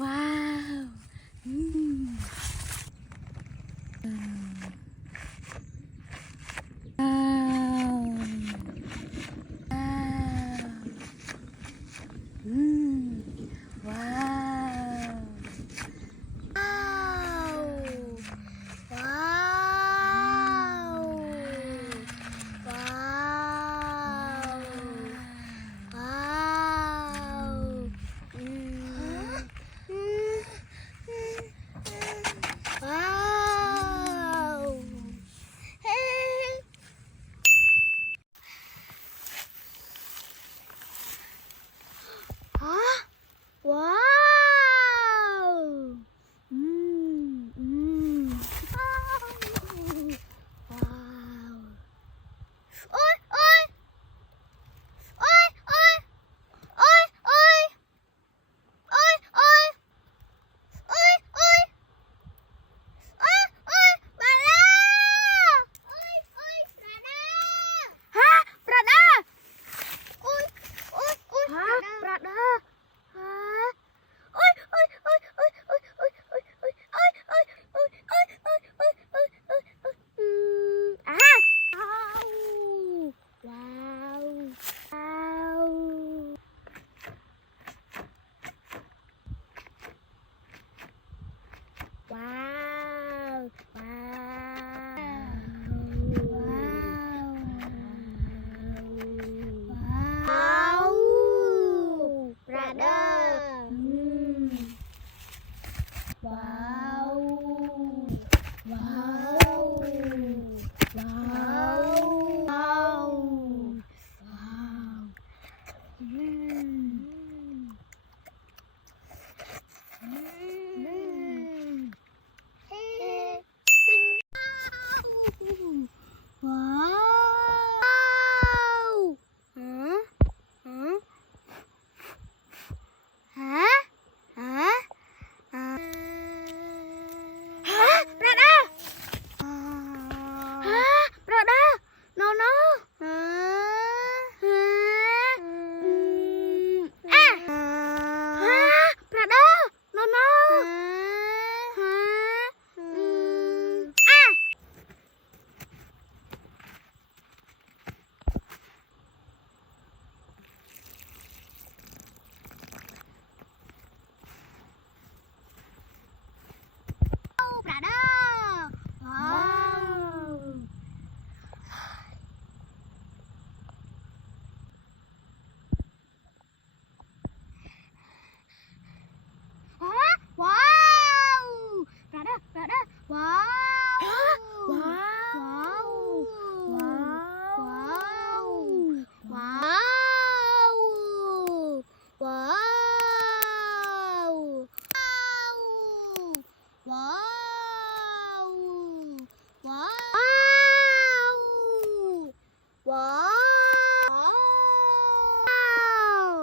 ว้าวอืมว้าวว้าวอืมว้าวว้าวว้าวว้าวว้าวอืมว้าวเฮ้ฮะว้าวอืมอืมว้าวว้าวโอ๊ยโอ๊ยโอ๊ยโอ๊ยโอ๊ยโอ๊ยโอ๊ยโอ๊ยโอ๊ยโอ๊ยโอ๊ยโอ๊ยมาแล้วโอ๊ยโอ๊ยประดาฮะประดาโอ๊ยโอ๊ยโอ๊ยฮะประดาฮะโอ๊ยโอ๊ยโอ๊ยโอ๊ยโอ๊ยโอ๊ยโอ๊ยโอ๊ยโอ๊ยโอ๊ยโอ๊ยโอ๊ยโอ๊ยโอ๊ยโอ๊ยโอ๊ยโอ๊ยอ่ะว้าวว้าวว้าวว้าวว้าวว้าวประเดิมว้าวว้าวว้าวว้าวว้าวอืมอืมเฮ้ตึงว้าวฮะฮะฮะฮะฮะประดาฮะประดา no no ฮะฮะอ่ะฮะประดา no no ฮะอ่ะประดาว้าวฮะว้าวประดาประดาว้าวว้าวว้าวว้าวว้าวว้าวว้าวว้าวว้าวว้าว